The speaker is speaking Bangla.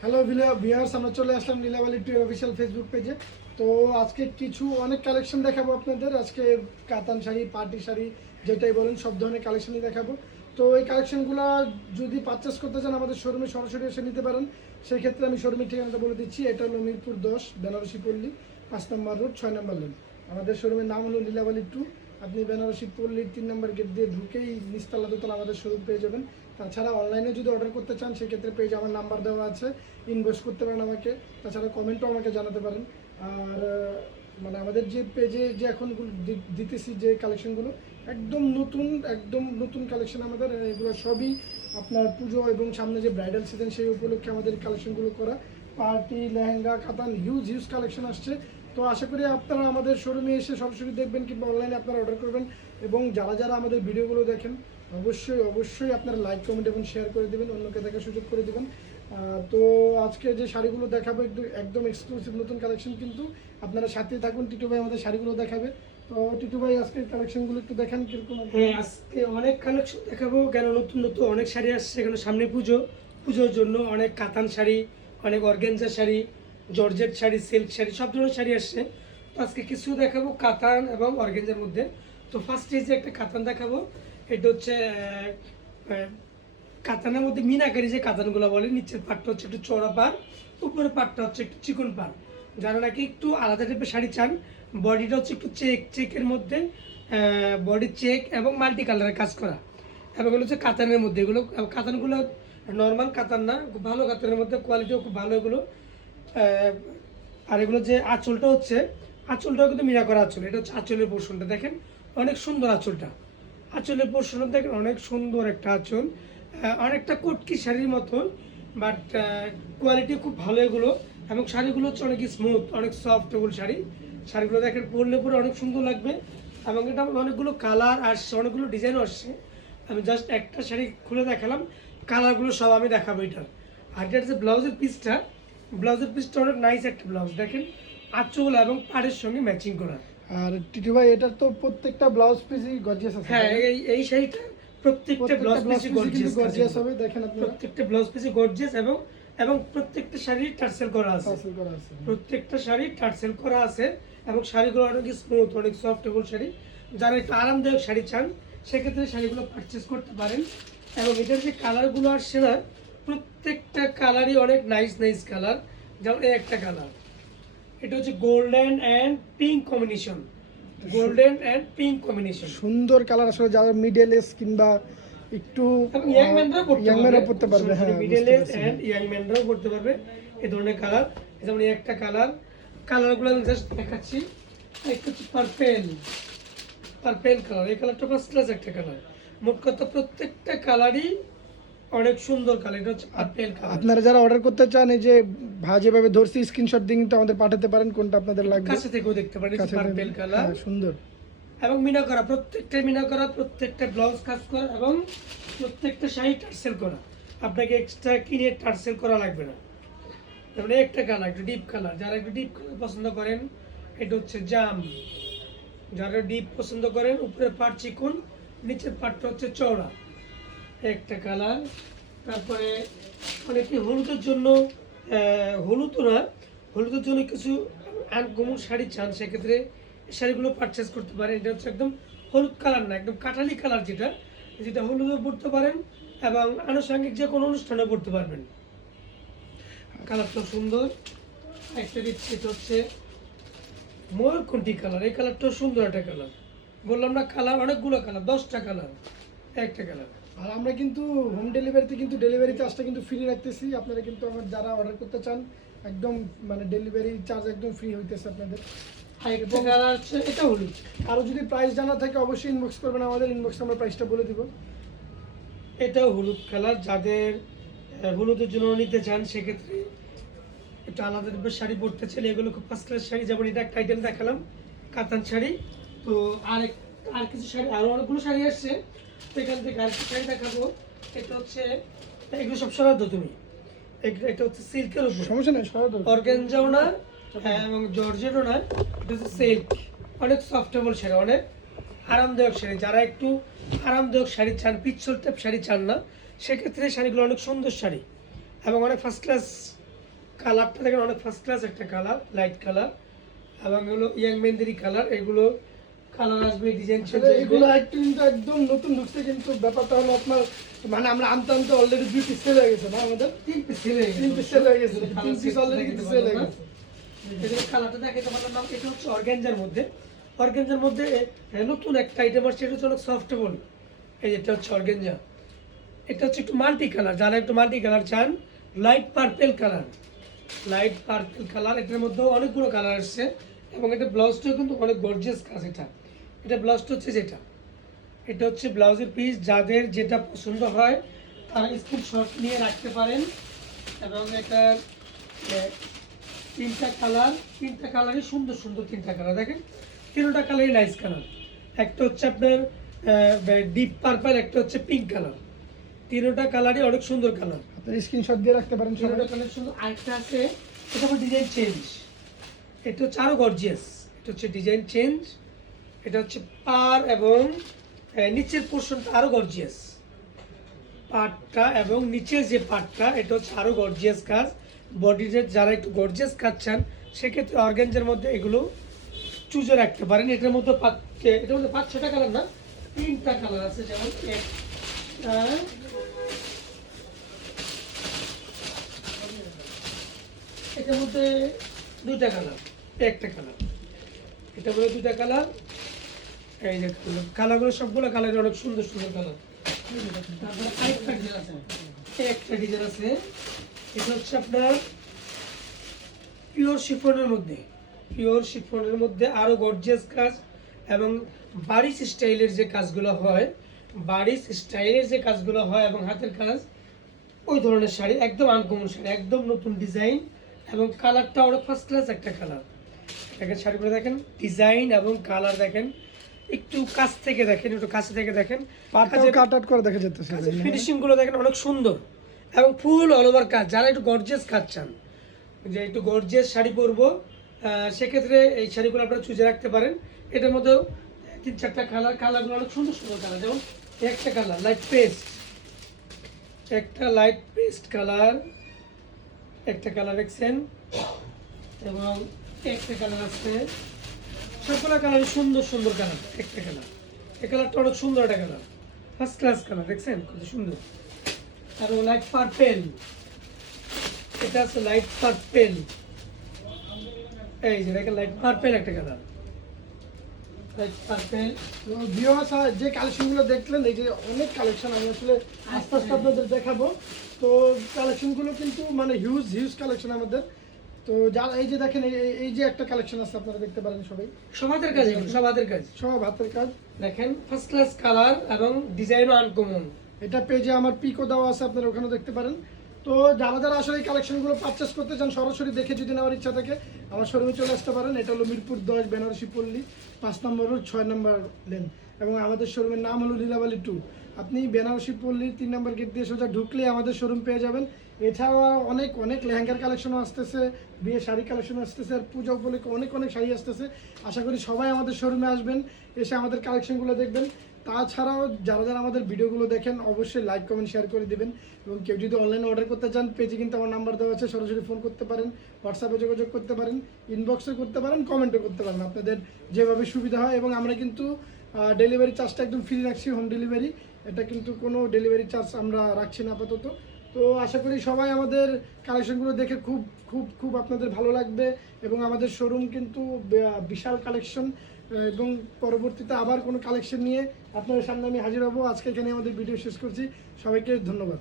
হ্যালো ভিউয়ার্স, আমরা চলে আসলাম নীলাবালি টু অফিসিয়াল ফেসবুক পেজে। তো আজকে কিছু অনেক কালেকশন দেখাবো আপনাদের। আজকে কাতান শাড়ি, পার্টি শাড়ি, যেটাই বলেন সব ধরনের কালেকশনই দেখাবো। তো এই কালেকশনগুলো যদি পারচেস করতে চান আমাদের শোরুমে সরাসরি এসে নিতে পারেন। সেই ক্ষেত্রে আমি শোরুমের ঠিকানাটা বলে দিচ্ছি। এটা হলো মিরপুর 10, বেনারসি পল্লী, 5 নম্বর রোড, 6 নম্বর লেন। আমাদের শোরুমের নাম হলো নীলাবালি টু। আপনি বেনারসি পল্লীর 3 নম্বর গেট দিয়ে ঢুকেই নিচতলা দোতলা আমাদের শোরুম পেয়ে যাবেন। তাছাড়া অনলাইনে যদি অর্ডার করতে চান সেক্ষেত্রে পেজে আমার নাম্বার দেওয়া আছে, ইনবক্স করতে পারেন আমাকে। তাছাড়া কমেন্টও আমাকে জানাতে পারেন। আর মানে আমাদের যে পেজে যে এখন দিতেছি যে কালেকশনগুলো একদম নতুন কালেকশন আমাদের। এগুলো সবই আপনার পুজো এবং সামনে যে ব্রাইডাল সিজন সেই উপলক্ষে আমাদের কালেকশনগুলো করা। পার্টি, লেহেঙ্গা, কাতান হিউজ কালেকশন আসছে। তো আশা করি আপনারা আমাদের শোরুমে এসে সরাসরি দেখবেন কিংবা অনলাইনে আপনারা অর্ডার করবেন। এবং যারা আমাদের ভিডিওগুলো দেখেন অবশ্যই আপনারা লাইক, কমেন্ট এবং শেয়ার করে দেবেন, অন্যকে দেখার সুযোগ করে দেবেন। তো আজকে যে শাড়িগুলো দেখাবো একদম এক্সক্লুসিভ নতুন কালেকশন, কিন্তু আপনারা সাথে থাকুন। টিটু ভাই আমাদের শাড়িগুলো দেখাবে। তো টিটু ভাই আজকের কালেকশনগুলো একটু দেখান কিরকম। হ্যাঁ, আজকে অনেক কালেকশন দেখাবো। কেন নতুন অনেক শাড়ি আসছে। এখানে সামনে পুজোর জন্য অনেক কাতান শাড়ি, অনেক organza sari, georgette sari, silk sari, সব ধরনের শাড়ি আসছে। তো আজকে কিছু দেখাবো কাতান এবং অর্গানজার মধ্যে। তো ফার্স্টে যে একটা কাতান দেখাবো, এটা হচ্ছে কাতানের মধ্যে মিনাকারি যে কাতানগুলো বলে। নিচের পাটটা হচ্ছে একটু চড়া পার, উপরের পাটটা হচ্ছে একটু চিকন পার। যারা নাকি একটু আলাদা টাইপের শাড়ি চান, বডিটা হচ্ছে একটু চেকের মধ্যে, বডি চেক এবং মাল্টি কালারের কাজ করা। এবং এগুলো হচ্ছে কাতানের মধ্যে। এগুলো কাতানগুলো নর্মাল কাতান না, খুব ভালো কাতানের মধ্যে, কোয়ালিটিও খুব ভালো এগুলো। আর এগুলো যে আঁচলটাও কিন্তু মিনা করা আঁচল। এটা হচ্ছে আঁচলের পোর্শনটা দেখেন, অনেক সুন্দর আঁচলটা। আঁচলের পোর্শনটা দেখেন, অনেক সুন্দর একটা আঁচল। অনেকটা কটকি শাড়ির মতন, বাট কোয়ালিটি খুব ভালো এগুলো। এবং শাড়িগুলো হচ্ছে অনেক স্মুথ, অনেক সফট এগুলো শাড়িগুলো দেখেন, পরলে পরে অনেক সুন্দর লাগবে। এবং এটা অনেকগুলো কালার আসছে, অনেকগুলো ডিজাইনও আসছে। আমি জাস্ট একটা শাড়ি খুলে দেখালাম, কালারগুলো সব আমি দেখাবো এটার। আর এটার যে ব্লাউজের পিসটা অনেক নাইস একটা ব্লাউজ দেখেন, আঁচল এবং পাড়ের সঙ্গে ম্যাচিং করা। আর টিটু ভাই এটার তো প্রত্যেকটা ব্লাউজ পিসই গর্জিয়াস আছে। হ্যাঁ, এই শাড়িটা প্রত্যেকটা ব্লাউজ পিসই গর্জিয়াস হবে। দেখেন আপনারা প্রত্যেকটা ব্লাউজ পিসই গর্জিয়াস, এবং প্রত্যেকটা শাড়ি টার্সেল করা আছে। প্রত্যেকটা শাড়ি টার্সেল করা আছে। এবং শাড়িগুলো অনেক স্মুথ, অনেক সফট এগুলো শাড়ি। যারা একটু আরামদায়ক শাড়ি চান সেক্ষেত্রে শাড়িগুলো পারচেস করতে পারেন। এবং এটার যে কালারগুলো আসছে না, প্রত্যেকটা কালারই অনেক নাইস কালার। যেমন এই একটা কালার, এটা হচ্ছে গোল্ডেন অ্যান্ড পিঙ্ক কম্বিনেশন। সুন্দর কালার। আসলে যারা মিডল এজ কিংবা একটু ইয়াং ম্যানরাও পড়তে পারবে। হ্যাঁ, মিডল এজ এন্ড ইয়াং ম্যানরাও পড়তে পারবে এই ধরনের কালার। যেমন এই একটা কালারগুলো আমি জাস্ট দেখাচ্ছি। একটা হচ্ছে পার্পেল কালার। এই কালারটা ফার্স্ট ক্লাস একটা কালার। মোট কথা প্রত্যেকটা কালারই অনেক সুন্দর কালার। এটা হচ্ছে পার্পেল কালার। আপনারা যারা অর্ডার করতে চান, এই যে যেভাবে ধরছি স্ক্রিনশট দিয়ে কিন্তু আমাদের পাঠাতে পারেন কোনটা আপনাদের লাগবে। কাছে থেকেও দেখতে পারেন, পার্পেল কালার সুন্দর। এবং মিনা করা, প্রত্যেকটা ব্লাউজ কাজ করা, এবং প্রত্যেকটা শাড়ি টার্সেল করা। আপনাকে এক্সট্রা কিনে টার্সেল করা লাগবে না। যেমন একটা কালার একটু ডিপ কালার, যারা একটু ডিপ কালার পছন্দ করেন, এটা হচ্ছে জাম। যারা ডিপ পছন্দ করেন, উপরে পাট চিকন, নিচের পাটটা হচ্ছে চওড়া, একটা কালার। তারপরে অনেকে হলুদের জন্য কিছু আনকমন শাড়ি চান, সেক্ষেত্রে শাড়িগুলো পারচেস করতে পারেন। এটা হচ্ছে একদম হলুদ কালার না, একদম কাঠালি কালার, যেটা হলুদও পরতে পারেন এবং আনুষঙ্গিক যে কোনো অনুষ্ঠানে পরতে পারবেন। কালারটা সুন্দর। একটা দিচ্ছি, এটা হচ্ছে ময়ূরকণ্ঠী কালার। এই কালারটাও সুন্দর একটা কালার। বললাম না, কালার অনেকগুলো কালার, 10টা কালার, একটা কালার। আর আমরা কিন্তু হোম ডেলিভারি চার্জটা কিন্তু ফ্রি রাখতেছি। আপনারা কিন্তু আমার যারা অর্ডার করতে চান একদম মানে ডেলিভারি চার্জ একদম ফ্রি হইতেছে আপনাদের। একটা কালার আছে, এটা হলুদ। আরও যদি প্রাইস জানা থাকে অবশ্যই ইনবক্স করবেন আমাদের, ইনবক্সে আমরা প্রাইসটা বলে দিব। এটাও হলুদ কালার। যাদের হলুদের জন্য নিতে চান সেক্ষেত্রে একটু আলাদা টাইপের শাড়ি পরতে চাইলে এগুলো খুব ফার্স্ট ক্লাস শাড়ি। যেমন এটা একটা আইটেম দেখালাম, কাতান শাড়ি। তো আর কিছু শাড়ি, আরও অনেকগুলো শাড়ি আসছে। তো এখান থেকে আর কিছু শাড়ি দেখাবো। এটা হচ্ছে, এগুলো সব সরাই দাও তুমি। এটা হচ্ছে সিল্কের উপর, সমস্যা নেই, অর্গানজাও না এবং জর্জেটও না, এটা হচ্ছে সিল্ক। অনেক সফটেবল শাড়ি, অনেক আরামদায়ক শাড়ি। যারা একটু আরামদায়ক শাড়ি চান, পিচ্ছল টাইপ শাড়ি চান না, সেক্ষেত্রে শাড়িগুলো অনেক সুন্দর শাড়ি এবং অনেক ফার্স্ট ক্লাস কালারটা দেখেন অনেক ফার্স্ট ক্লাস একটা কালার, লাইট কালার, এবং এগুলো ইয়াং মেহেন্দি কালার। এগুলো কালার আসবে, ডিজাইন চেঞ্জ আসলে আসবে। এগুলো কিন্তু একদম নতুন ঢুকছে, কিন্তু ব্যাপারটা হলো আপনার মানে আমরা আনতে আনতে অলরেডি 2 পিস সেল হয়ে গেছে না আমাদের, 3 পিস সেল হয়ে 3 পিস সেল হয়ে গেছে, 3 পিস অলরেডি কিন্তু সেল হয়ে গেছে। এদের কালারটা দেখাতে পারলাম না। এটা হচ্ছে অর্গানজার মধ্যে, অর্গানজার মধ্যে নতুন একটা আইটেম আসছে, এটা হচ্ছে অনেক সফটেবল। এই যেটা হচ্ছে অর্গানজা, এটা হচ্ছে একটু মাল্টি কালার, যারা একটু মাল্টি কালার চান, light purple colour, light purple colour. এটার মধ্যেও অনেকগুলো কালার আসছে, এবং এটা ব্লাউজটাও কিন্তু অনেক গর্জিয়াস কাজ। এটা ব্লাউজটা হচ্ছে যেটা, এটা হচ্ছে ব্লাউজের পিস। যাদের যেটা পছন্দ হয় তারা স্ক্রিনশট নিয়ে রাখতে পারেন। এবং এটা তিনটা কালারই সুন্দর সুন্দর, তিনটা কালার দেখেন, তিনটা কালারই নাইস কালার। একটা হচ্ছে আপনার ডিপ পার্পল, একটা হচ্ছে পিঙ্ক কালার। তিনটা কালারই অনেক সুন্দর কালার, আপনি স্ক্রিনশট দিয়ে রাখতে পারেন সবাই। তিনটা কালার সুন্দর। আরেকটা আছে, এটা আবার ডিজাইন চেঞ্জ, এটা হচ্ছে আরো গর্জিয়াস। এটা হচ্ছে ডিজাইন চেঞ্জ, এটা হচ্ছে পার এবং নিচের পোর্শনটা আরো গর্জিয়াস। পার্টটা এবং নিচের যে পার্টটা, এটা হচ্ছে আরো গর্জিয়াস কাজ। বডিতে যারা একটু গর্জিয়াস কাজ চান, সেক্ষেত্রে অর্গানজার মধ্যে এগুলো চুজে রাখতে পারেন। এটার মধ্যে এটার মধ্যে 5-6টা কালার না, 3টা কালার আছে। যেমন এটার মধ্যে 2টা কালার, একটা কালার, এটার মধ্যে 2টা কালার। এই যে কালারগুলো, সবগুলো কালার অনেক সুন্দর সুন্দর কালার। তারপরে আরেকটা ডিজাইন আছে, একটা ডিজাইন আছে, এটা হচ্ছে আপনার পিওর শিফনের মধ্যে, পিওর শিফনের মধ্যে আরো গর্জিয়াস কাজ। এবং বারিশ স্টাইলের যে কাজগুলো হয়, বারিশ স্টাইলের যে কাজগুলো হয় এবং হাতের কাজ, ওই ধরনের শাড়ি, একদম আনকমন শাড়ি, একদম নতুন ডিজাইন, এবং কালারটা অনেক ফার্স্ট ক্লাস একটা কালার। দেখেন শাড়িগুলো দেখেন, ডিজাইন এবং কালার দেখেন, একটু কাছ থেকে দেখেন, একটু কাছে থেকে দেখেন, পাটাও কাট আউট করে দেখা যেতেছে। ফিনিশিং গুলো দেখেন অনেক সুন্দর, এবং ফুল অল ওভার কাজ। যারা একটু গর্জিয়াস কাজ চান, যে একটু গর্জিয়াস শাড়ি পরবো, সেক্ষেত্রে এই শাড়িগুলো আপনারা চুজে রাখতে পারেন। এটার মধ্যেও 3-4টা কালার, কালারগুলো অনেক সুন্দর সুন্দর কালার। যেমন একটা কালার লাইট পেস্ট, একটা লাইট পেস্ট কালার, একটা কালার দেখছেন, এবং একটা কালার আছে। সবগুলো কালার সুন্দর সুন্দর কালার। একটা কালার, এই কালারটা অনেক সুন্দর একটা কালার, ফার্স্ট ক্লাস কালার, দেখছেন কত সুন্দর। আর লাইট পার্পেল, এটা আছে লাইট পার্পেল, এই যে দেখেন লাইট পার্পেল একটা কালার, লাইট পার্পেল। তো ভিউয়ার্স, যে কালেকশনগুলো দেখলেন, এই যে অনেক কালেকশন, আমি আসলে আস্তে আস্তে আপনাদের দেখাবো। তো কালেকশনগুলো কিন্তু মানে হিউজ হিউজ কালেকশন আমাদের। তো যারা এই যে দেখেন, এই যে একটা কালেকশন আছে, আপনারা দেখতে পারেন সবাই, সব হাতের কাজ, এগুলো সব হাতের কাজ, সব হাতের কাজ। দেখেন ফার্স্ট ক্লাস কালার এবং ডিজাইনও আনকমন। এটা পেজে আমার পিকও দেওয়া আছে, আপনারা ওখানে দেখতে পারেন। তো যারা যারা আসলে এই কালেকশনগুলো পারচেস করতে চান, সরাসরি দেখে যদি নেওয়ার ইচ্ছা থাকে, আমার শোরুমে চলে আসতে পারেন। এটা হলো মিরপুর 10 বেনারসি পল্লী, 5 নম্বর রোড, 6 নম্বর লেন। এবং আমাদের শোরুমের নাম হলো লীলাবালি 2। আপনি বেনারসি পল্লীর 3 নম্বর গেট দিয়ে সোজা ঢুকলে আমাদের শোরুম পেয়ে যাবেন। এছাড়াও অনেক অনেক লেহেঙ্গার কালেকশনও আসতেছে, বিয়ে শাড়ি কালেকশন আসতেছে, আর পূজা উপলক্ষে অনেক অনেক শাড়ি আসতেছে। আশা করি সবাই আমাদের শোরুমে আসবেন, এসে আমাদের কালেকশনগুলো দেখবেন। তাছাড়াও যারা যারা আমাদের ভিডিওগুলো দেখেন, অবশ্যই লাইক কমেন্ট শেয়ার করে দিবেন। এবং কেউ যদি অনলাইনে অর্ডার করতে চান, পেজে কিন্তু আমার নাম্বার দেওয়া আছে, সরাসরি ফোন করতে পারেন, হোয়াটসঅ্যাপে যোগাযোগ করতে পারেন, ইনবক্সে করতে পারেন, কমেন্টও করতে পারেন, আপনাদের যেভাবে সুবিধা হয়। এবং আমরা কিন্তু ডেলিভারি চার্জটা একদম ফ্রি রাখছি, হোম ডেলিভারি। এটা কিন্তু কোনো ডেলিভারি চার্জ আমরা রাখছি না আপাতত। তো আশা করি সবাই আমাদের কালেকশনগুলো দেখে খুব খুব খুব আপনাদের ভালো লাগবে। এবং আমাদের শোরুম কিন্তু বিশাল কালেকশন, এবং পরবর্তীতে আবার কোনো কালেকশন নিয়ে আপনাদের সামনে আমি হাজির হব। আজকে এখানে আমাদের ভিডিও শেষ করছি। সবাইকে ধন্যবাদ।